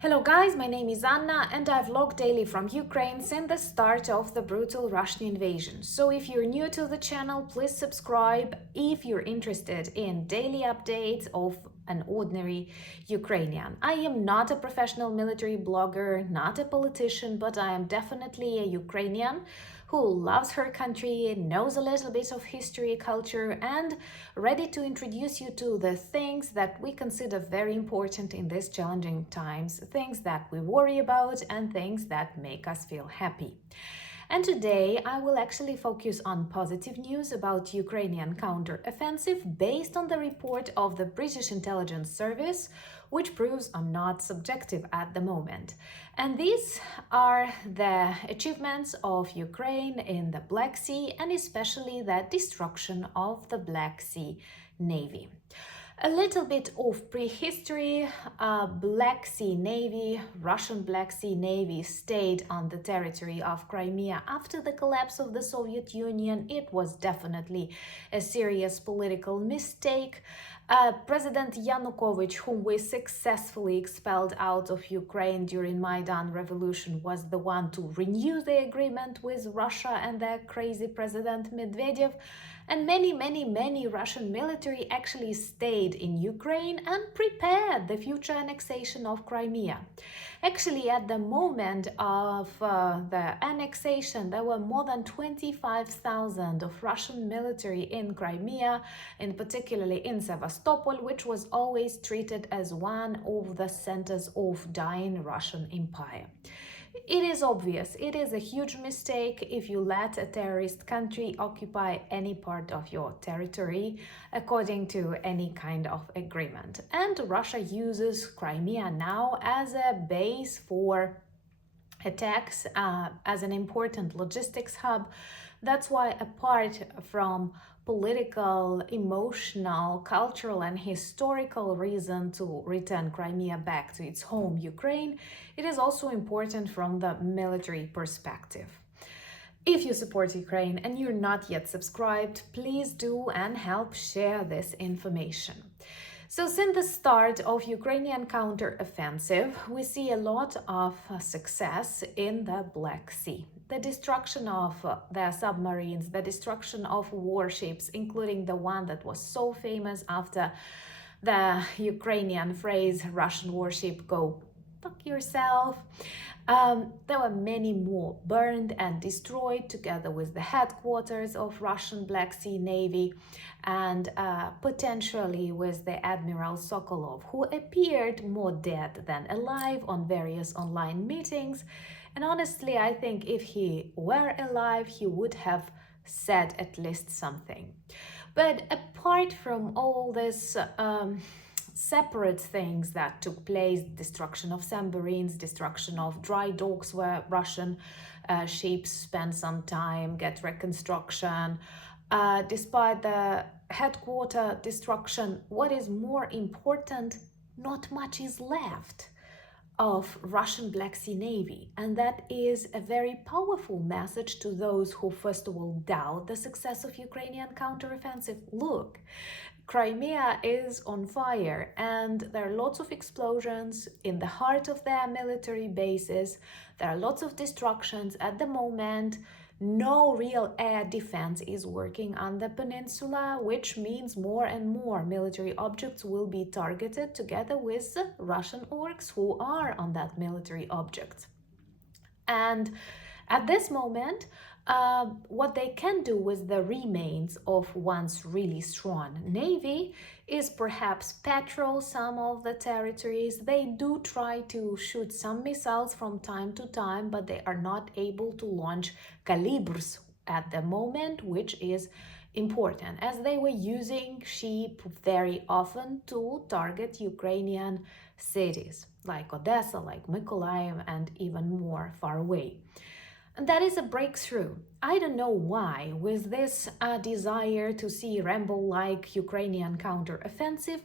Hello guys, my name is Anna and I vlog daily from Ukraine since the start of the brutal Russian invasion. So if you're new to the channel, please subscribe if you're interested in daily updates of an ordinary Ukrainian. I am not a professional military blogger, not a politician, but I am definitely a Ukrainian who loves her country, knows a little bit of history, culture, and ready to introduce you to the things that we consider very important in these challenging times, things that we worry about, and things that make us feel happy. And today I will actually focus on positive news about Ukrainian counter-offensive based on the report of the British Intelligence Service, which proves I'm not subjective at the moment. And these are the achievements of Ukraine in the Black Sea and especially the destruction of the Black Sea Navy. A little bit of prehistory. Black Sea Navy, Russian Black Sea Navy stayed on the territory of Crimea after the collapse of the Soviet Union. It was definitely a serious political mistake. President Yanukovych, whom we successfully expelled out of Ukraine during Maidan Revolution, was the one to renew the agreement with Russia and their crazy President Medvedev. And many Russian military actually stayed in Ukraine and prepared the future annexation of Crimea. Actually, at the moment of the annexation, there were more than 25,000 of Russian military in Crimea, and particularly in Sevastopol, which was always treated as one of the centers of dying Russian Empire. It is obvious, it is a huge mistake if you let a terrorist country occupy any part of your territory according to any kind of agreement. And Russia uses Crimea now as a base for attacks, as an important logistics hub. That's why, apart from political, emotional, cultural, and historical reason to return Crimea back to its home, Ukraine, it is also important from the military perspective. If you support Ukraine and you're not yet subscribed, please do and help share this information. So since the start of Ukrainian counter-offensive, we see a lot of success in the Black Sea. The destruction of their submarines, the destruction of warships, including the one that was so famous after the Ukrainian phrase, Russian warship, go fuck yourself. There were many more burned and destroyed together with the headquarters of Russian Black Sea Navy and potentially with the Admiral Sokolov, who appeared more dead than alive on various online meetings. And honestly, I think if he were alive, he would have said at least something. But apart from all this separate things that took place, destruction of submarines, destruction of dry docks where Russian ships spent some time, get reconstruction. Despite the headquarter destruction, what is more important, not much is left of Russian Black Sea Navy. And that is a very powerful message to those who, first of all, doubt the success of Ukrainian counteroffensive. Look, Crimea is on fire and there are lots of explosions in the heart of their military bases. There are lots of destructions at the moment. No real air defense is working on the peninsula, which means more and more military objects will be targeted together with Russian orcs who are on that military object. And at this moment, what they can do with the remains of once really strong navy is perhaps patrol some of the territories. They do try to shoot some missiles from time to time, but they are not able to launch calibres at the moment, which is important, as they were using ship very often to target Ukrainian cities like Odessa, like Mykolaiv, and even more far away. And that is a breakthrough. I don't know why, with this desire to see Rambo-like Ukrainian counter-offensive,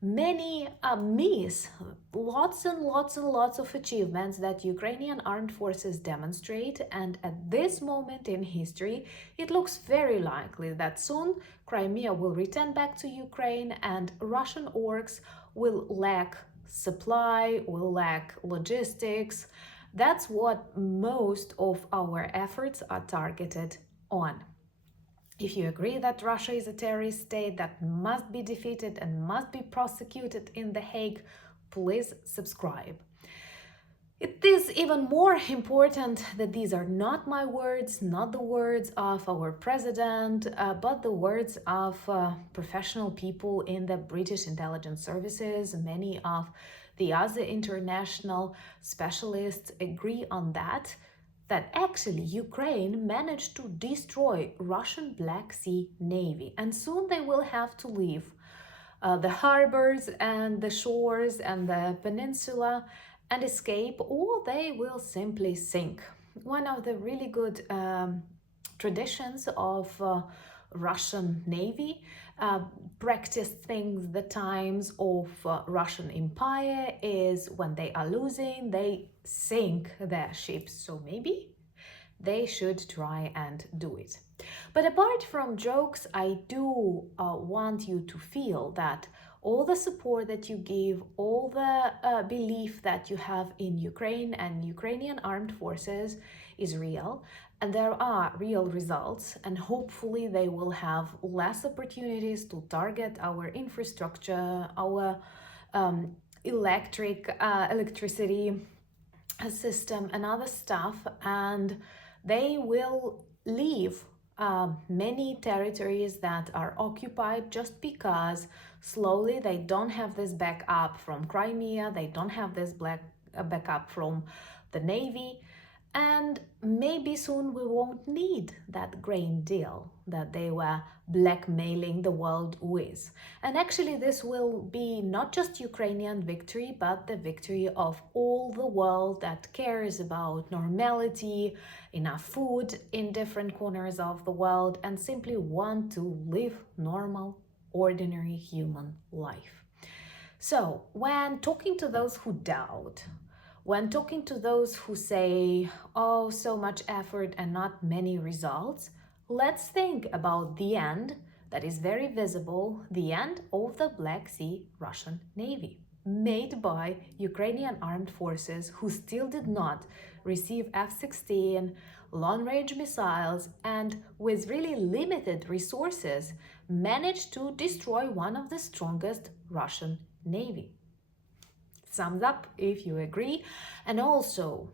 many miss lots and lots of achievements that Ukrainian armed forces demonstrate, and at this moment in history, it looks very likely that soon Crimea will return back to Ukraine and Russian orcs will lack supply, will lack logistics. That's what most of our efforts are targeted on. If you agree that Russia is a terrorist state that must be defeated and must be prosecuted in The Hague, please subscribe. It is even more important that these are not my words, not the words of our president, but the words of professional people in the British intelligence services. Many of the other international specialists agree on that actually Ukraine managed to destroy Russian Black Sea Navy, and soon they will have to leave the harbors and the shores and the peninsula and escape, or they will simply sink. One of the really good traditions of Russian Navy practiced things the times of Russian Empire is when they are losing, they sink their ships. So maybe they should try and do it. But apart from jokes, I do want you to feel that all the support that you give, all the belief that you have in Ukraine and Ukrainian armed forces is real, and there are real results, and hopefully they will have less opportunities to target our infrastructure, our electricity system and other stuff, and they will leave many territories that are occupied just because slowly they don't have this backup from Crimea, they don't have this backup from the Navy, and maybe soon we won't need that grain deal that they were blackmailing the world with. And actually this will be not just Ukrainian victory, but the victory of all the world that cares about normality, enough food in different corners of the world, and simply want to live normal, ordinary human life. So when talking to those who doubt, when talking to those who say, oh, so much effort and not many results, let's think about the end that is very visible, the end of the Black Sea Russian Navy, made by Ukrainian armed forces who still did not receive F-16, long-range missiles, and with really limited resources, managed to destroy one of the strongest Russian navy. Thumbs up if you agree, and also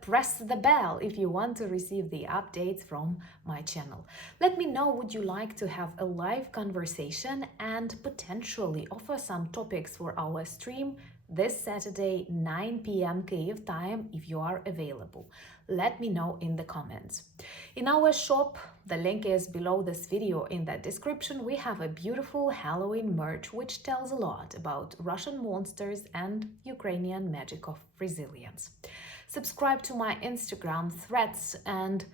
press the bell if you want to receive the updates from my channel. Let me know, would you like to have a live conversation and potentially offer some topics for our stream this Saturday 9 p.m. Kyiv time if you are available. Let me know in the comments. In our shop, the link is below this video in the description, we have a beautiful Halloween merch which tells a lot about Russian monsters and Ukrainian magic of resilience. Subscribe to my Instagram, Threads, and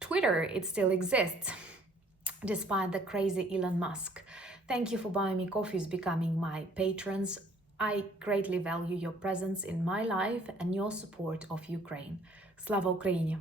Twitter. It still exists despite the crazy Elon Musk. Thank you for buying me coffees, becoming my patrons. I greatly value your presence in my life and your support of Ukraine. Slava Ukraini!